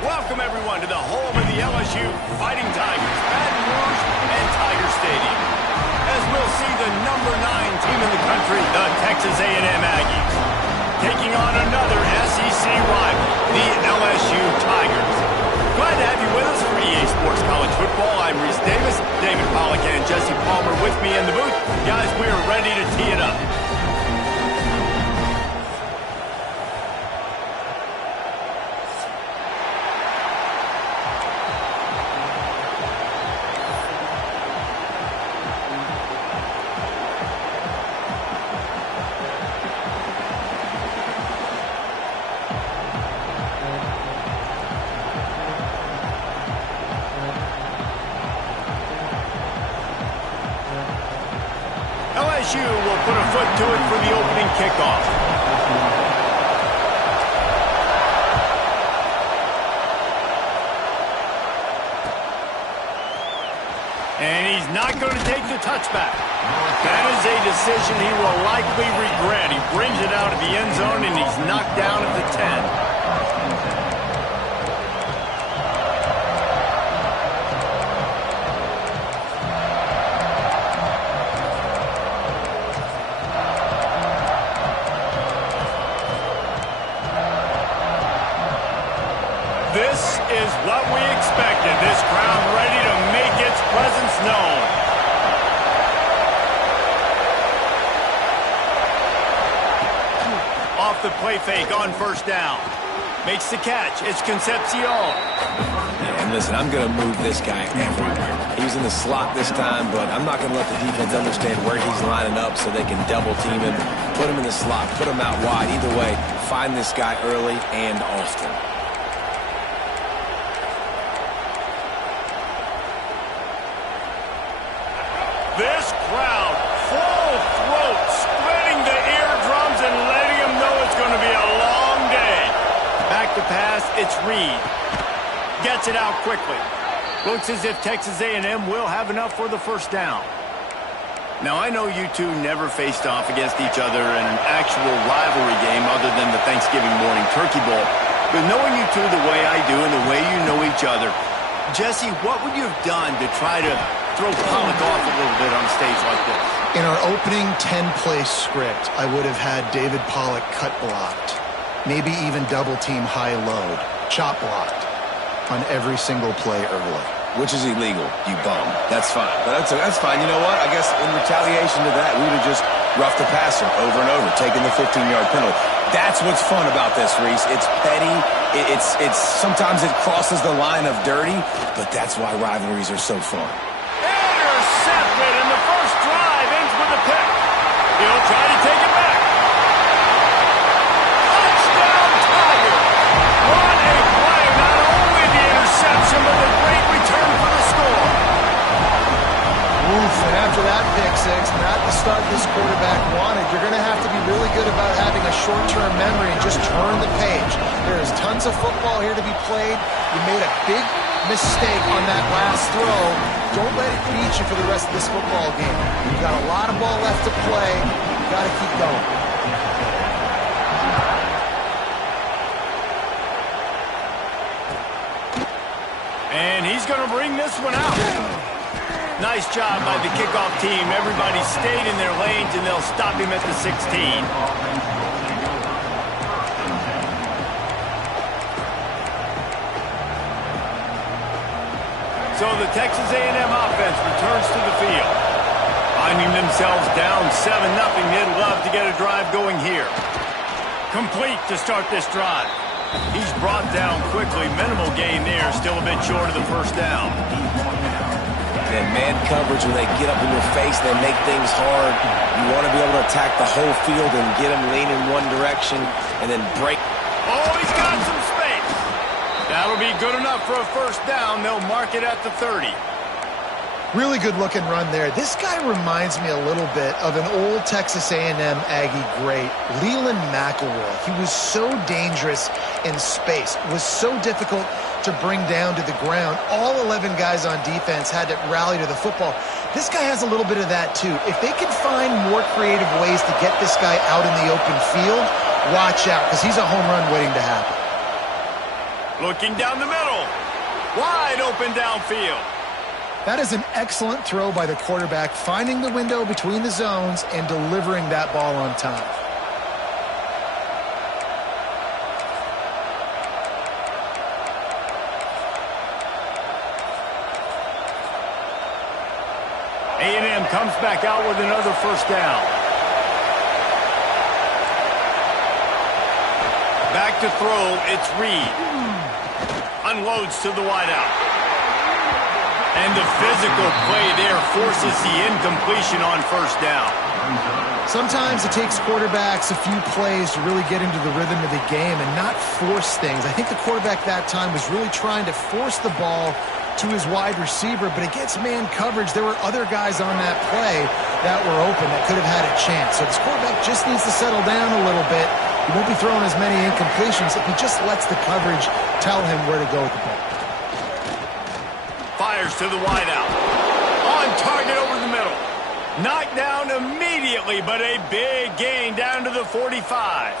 Welcome, everyone, to the home of the LSU Fighting Tigers, Baton Rouge and Tiger Stadium. As we'll see the number 9 team in the country, the Texas A&M Aggies, taking on another SEC rival, the LSU Tigers. Glad to have you with us for EA Sports College Football. I'm Reese Davis, David Pollack and Jesse Palmer with me in the booth. Guys, we are ready to tee it up. LSU will put a foot to it for the opening kickoff. And he's not going to take the touchback. That is a decision he will likely regret. He brings it out of the end zone and he's knocked down at the 10. This is what we expected. This crowd ready to make its presence known. Off the play fake on first down. Makes the catch. It's Concepcion. Yeah, and listen, I'm going to move this guy everywhere. He's in the slot this time, but I'm not going to let the defense understand where he's lining up so they can double team him. Put him in the slot, put him out wide. Either way, find this guy early and often. This crowd, full throat, splitting the eardrums and letting them know it's going to be a long day. Back to pass, it's Reed. Gets it out quickly. Looks as if Texas A&M will have enough for the first down. Now, I know you two never faced off against each other in an actual rivalry game other than the Thanksgiving morning Turkey Bowl. But knowing you two the way I do and the way you know each other, Jesse, what would you have done to try to throw Pollack off a little bit on a stage like this? In our opening 10-play script, I would have had David Pollack cut blocked, maybe even double-team high-load, chop blocked on every single play early. Which is illegal, you bum. That's fine. But that's fine. You know what? I guess in retaliation to that, we would have just roughed the passer over and over, taking the 15-yard penalty. That's what's fun about this, Reese. It's petty. It's sometimes it crosses the line of dirty, but that's why rivalries are so fun. Intercepted, and the first drive ends with a pick. He'll try to take it back. Touchdown, Tigers! What a play! Not only the interception, but the great return for the score. Oof, and after that pick six, not the start this quarterback wanted. You're going to have to be really good about having a short-term memory and just turn the page. There is tons of football here to be played. You made a big mistake on that last throw. Don't let it beat you for the rest of this football game. You've got a lot of ball left to play. You've got to keep going. And he's going to bring this one out. Nice job by the kickoff team. Everybody stayed in their lanes, and they'll stop him at the 16. So the Texas A&M offense returns to the field. Finding themselves down 7-0, they'd love to get a drive going here. Complete to start this drive. He's brought down quickly. Minimal gain there, still a bit short of the first down. And man coverage, when they get up in your face, they make things hard. You want to be able to attack the whole field and get them lean in one direction and then break. Oh, he's got some space. That'll be good enough for a first down. They'll mark it at the 30. Really good looking run there. This guy reminds me a little bit of an old Texas A&M Aggie great, Leland McElroy. He was so dangerous in space, was so difficult to bring down to the ground. All 11 guys on defense had to rally to the football. This guy has a little bit of that too. If they can find more creative ways to get this guy out in the open field, watch out, because he's a home run waiting to happen. Looking down the middle. Wide open downfield. That is an excellent throw by the quarterback, finding the window between the zones and delivering that ball on time. A&M comes back out with another first down. Back to throw, it's Reed. Unloads to the wideout. And the physical play there forces the incompletion on first down. Sometimes it takes quarterbacks a few plays to really get into the rhythm of the game and not force things. I think the quarterback that time was really trying to force the ball to his wide receiver, but against man coverage, there were other guys on that play that were open that could have had a chance. So this quarterback just needs to settle down a little bit. He won't be throwing as many incompletions if he just lets the coverage tell him where to go with the ball. Fires to the wideout. On target over the middle. Knocked down immediately, but a big gain down to the 45.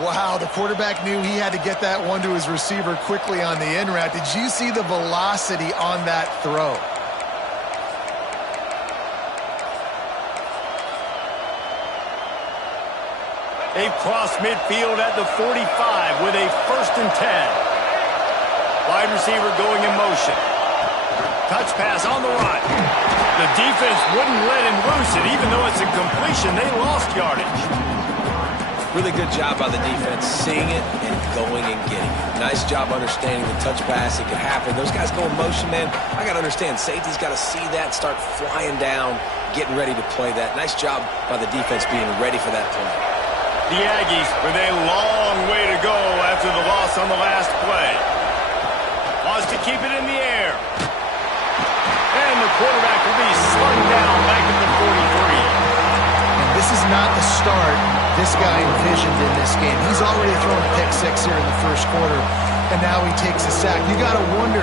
Wow, the quarterback knew he had to get that one to his receiver quickly on the in route. Did you see the velocity on that throw? They've crossed midfield at the 45 with a 1st and 10. Wide receiver going in motion. Touch pass on the run. The defense wouldn't let him loose it, even though it's a completion. They lost yardage. Really good job by the defense, seeing it and going and getting it. Nice job understanding the touch pass. It could happen. Those guys go in motion, man. I got to understand, safety's got to see that, start flying down, getting ready to play that. Nice job by the defense being ready for that play. The Aggies with a long way to go after the loss on the last play. Wants to keep it in the air. And the quarterback will be slung down back at the 43. And this is not the start this guy envisioned in this game. He's already thrown a pick six here in the first quarter, and now he takes a sack. You got to wonder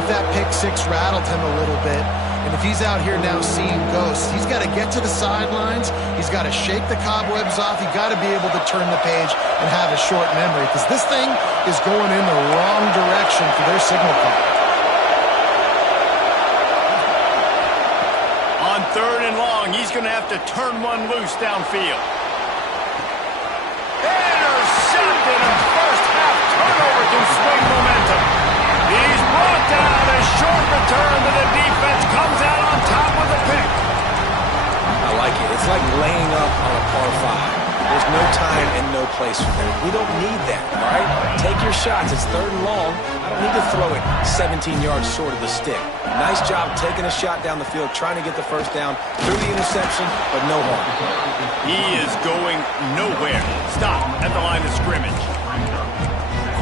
if that pick six rattled him a little bit. And if he's out here now seeing ghosts, he's got to get to the sidelines. He's got to shake the cobwebs off. He's got to be able to turn the page and have a short memory, because this thing is going in the wrong direction for their signal call. On 3rd and long, he's going to have to turn one loose downfield. Intercepted. A first-half turnover can swing momentum. He's brought down. A short return, but the defense comes out on top with a pick. I like it. It's like laying up on a par 5. There's no time and no place for that. We don't need that, all right? Take your shots. It's 3rd and long. I don't need to throw it 17 yards short of the stick. Nice job taking a shot down the field, trying to get the first down through the interception, but no harm. He is going nowhere. Stop at the line of scrimmage.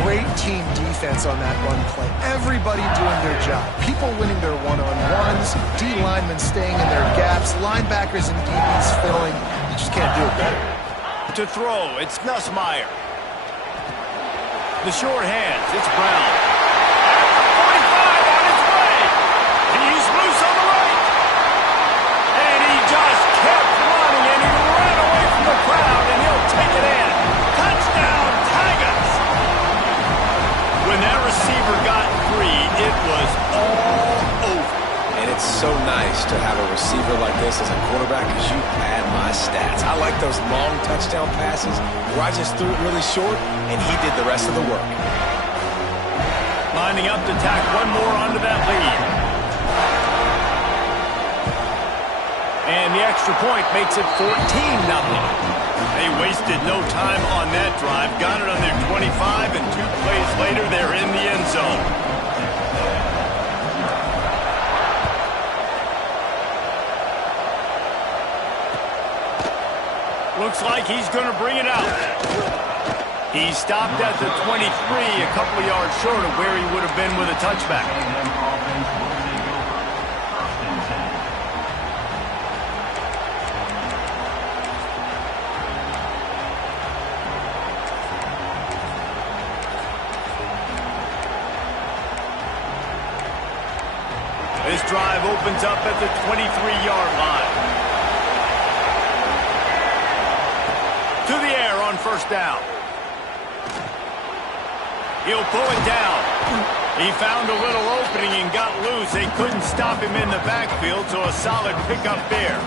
Great team defense on that run play. Everybody doing their job. People winning their one-on-ones, D linemen staying in their gaps, linebackers and DBs filling. You just can't do it better. To throw, it's Nussmeier. The short hands, it's Brown. At the 45 on his way. He's loose on the right. And he just kept running, and he ran away from the crowd, and he'll take it in. Touchdown, Tigers! When that receiver got free, it was all over. And it's so nice to have a receiver like this as a quarterback, because you pad my stats. I like those long touchdown passes where I just threw it really short, and he did the rest of the work. Lining up to tack one more onto that lead. And the extra point makes it 14-0. They wasted no time on that drive. Got it on their 25, and 2 plays later, they're in the end zone. Looks like he's going to bring it out. He stopped at the 23, a couple of yards short of where he would have been with a touchback. This drive opens up at the 23-yard line. To the air on first down. He'll pull it down. He found a little opening and got loose. They couldn't stop him in the backfield, so a solid pickup there.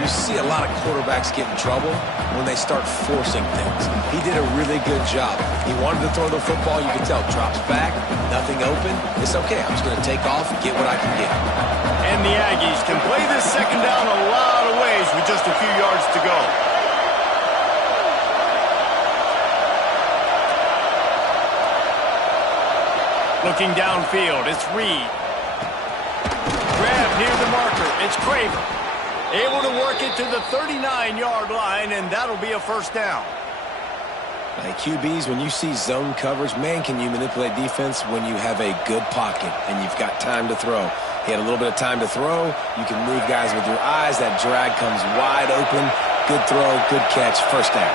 You see a lot of quarterbacks get in trouble when they start forcing things. He did a really good job. He wanted to throw the football. You can tell. Drops back, nothing open. It's okay. I'm just going to take off and get what I can get. And the Aggies can play this second down a lot of ways with just a few yards to go. Looking downfield, it's Reed. Grab near the marker, it's Craver. Able to work it to the 39-yard line, and that'll be a first down. Hey, QBs, when you see zone coverage, man, can you manipulate defense when you have a good pocket and you've got time to throw. He had a little bit of time to throw. You can move guys with your eyes. That drag comes wide open. Good throw, good catch, first down.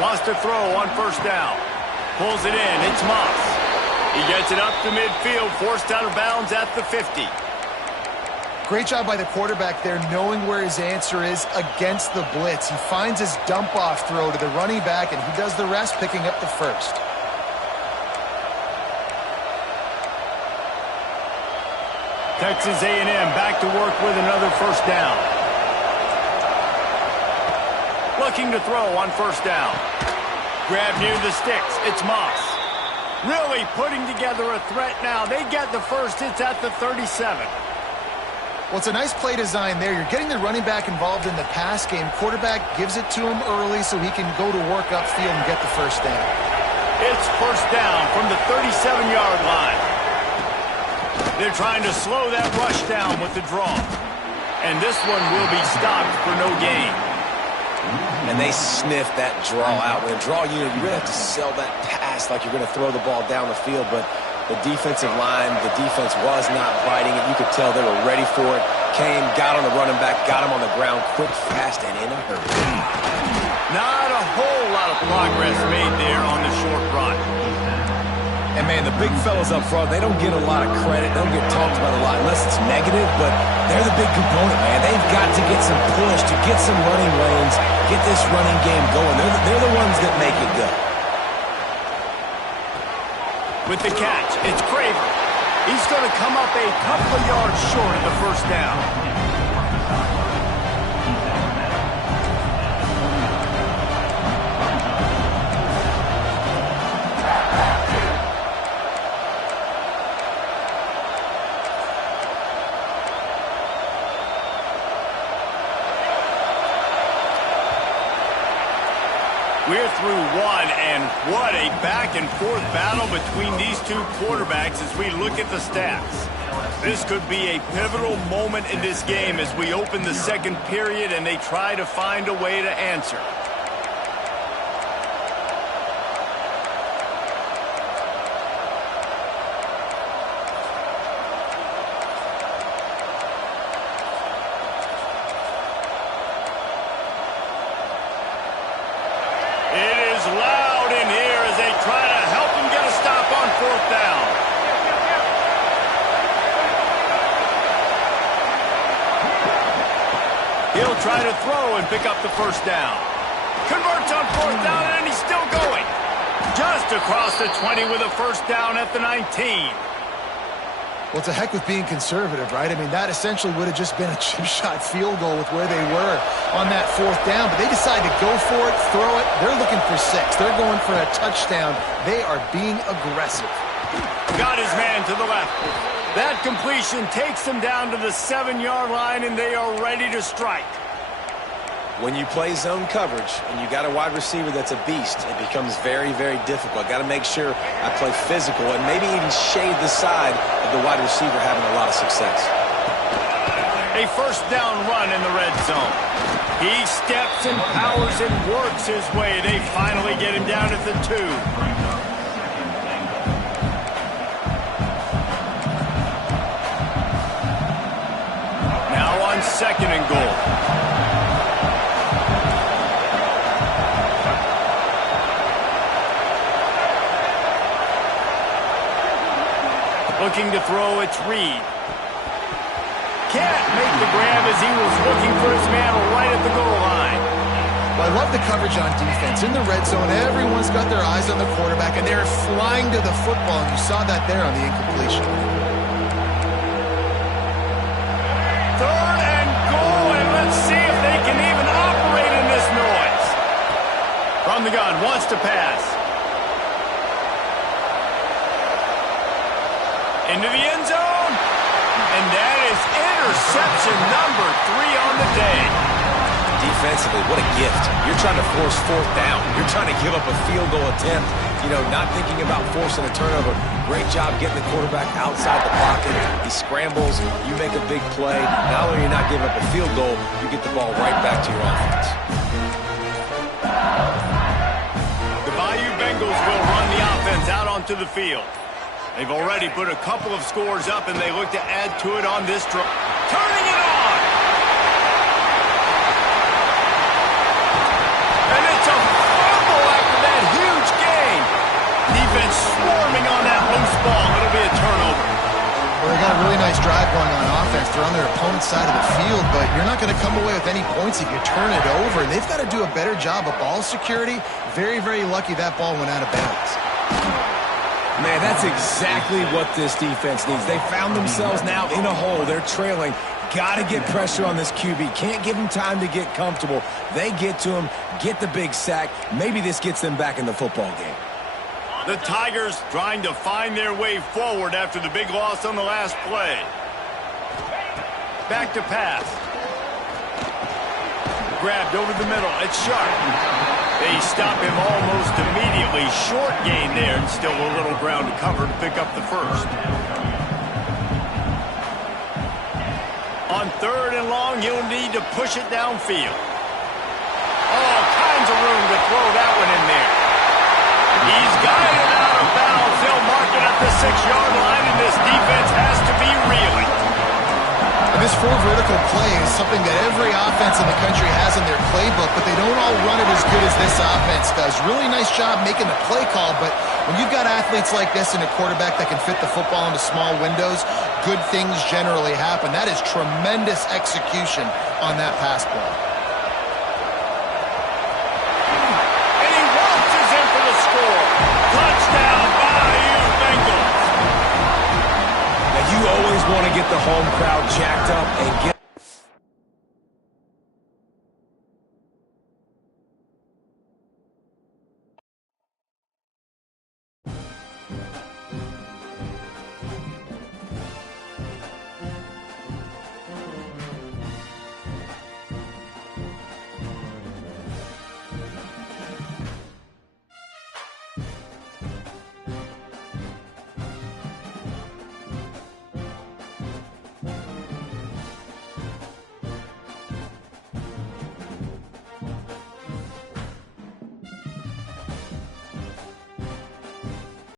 Wants to throw on first down. Pulls it in. It's Moss. He gets it up to midfield, forced out of bounds at the 50. Great job by the quarterback there, knowing where his answer is against the blitz. He finds his dump-off throw to the running back, and he does the rest, picking up the first. Texas A&M back to work with another first down. Looking to throw on first down. Grab near the sticks. It's Moss. Really putting together a threat now. They get the first. It's at the 37. Well, it's a nice play design there. You're getting the running back involved in the pass game. Quarterback gives it to him early so he can go to work upfield and get the first down. It's first down from the 37-yard line. They're trying to slow that rush down with the draw. And this one will be stopped for no gain. And they sniff that draw out. With a draw unit, you really have to sell that pass like you're going to throw the ball down the field. But the defensive line, the defense was not biting it. You could tell they were ready for it. Came, got on the running back, got him on the ground quick, fast, and in a hurry. Not a whole lot of progress made there on the short run. And, man, the big fellas up front, they don't get a lot of credit. They don't get talked about a lot unless it's negative, but they're the big component, man. They've got to get some push, to get some running lanes, get this running game going. They're the ones that make it go. With the catch, it's Craver. He's going to come up a couple of yards short of the first down. We're through one, and what a back-and-forth battle between these two quarterbacks as we look at the stats. This could be a pivotal moment in this game as we open the second period and they try to find a way to answer. Loud in here as they try to help him get a stop on fourth down. He'll try to throw and pick up the first down. Converts on fourth down, and he's still going. Just across the 20 with a first down at the 19. Well, to heck with being conservative, right? I mean, that essentially would have just been a chip shot field goal with where they were on that fourth down. But they decided to go for it, throw it. They're looking for 6. They're going for a touchdown. They are being aggressive. Got his man to the left. That completion takes them down to the 7-yard line, and they are ready to strike. When you play zone coverage and you got a wide receiver that's a beast, it becomes very, very difficult. Got to make sure I play physical and maybe even shade the side of the wide receiver having a lot of success. A first down run in the red zone. He steps and powers and works his way. They finally get him down at the 2. Now on second and goal. Looking to throw, it's Reed. Can't make the grab as he was looking for his man right at the goal line. I love the coverage on defense. In the red zone, everyone's got their eyes on the quarterback, and they're flying to the football, and you saw that there on the incompletion. Third and goal, and let's see if they can even operate in this noise. From the gun, wants to pass. Into the end zone. And that is interception number 3 on the day. Defensively, what a gift. You're trying to force fourth down. You're trying to give up a field goal attempt. You know, not thinking about forcing a turnover. Great job getting the quarterback outside the pocket. He scrambles. You make a big play. Not only are you not giving up a field goal, you get the ball right back to your offense. The Bayou Bengals will run the offense out onto the field. They've already put a couple of scores up, and they look to add to it on this drive. Turning it on! And it's a fumble after that huge gain. Defense swarming on that loose ball. It'll be a turnover. Well, they got a really nice drive going on offense. They're on their opponent's side of the field, but you're not going to come away with any points if you turn it over. And they've got to do a better job of ball security. Very, very lucky that ball went out of bounds. Man, that's exactly what this defense needs. They found themselves now in a hole. They're trailing. Got to get pressure on this QB. Can't give him time to get comfortable. They get to him, get the big sack. Maybe this gets them back in the football game. The Tigers trying to find their way forward after the big loss on the last play. Back to pass. Grabbed over the middle. It's Sharp. They stop him almost immediately. Short gain there, and still a little ground to cover to pick up the first. On third and long, he'll need to push it downfield. All kinds of room to throw that one in there. He's got it out of bounds. They'll mark it at the 6-yard line, and this defense has to be reeling. And this full vertical play is something that every offense in the country has in their playbook, but they don't all run it as good as this offense does. Really nice job making the play call, but when you've got athletes like this and a quarterback that can fit the football into small windows, good things generally happen. That is tremendous execution on that pass play. And he waltzes in for the score. Touchdown, Bayou Bengals. You always want to get the home crowd jacked up and get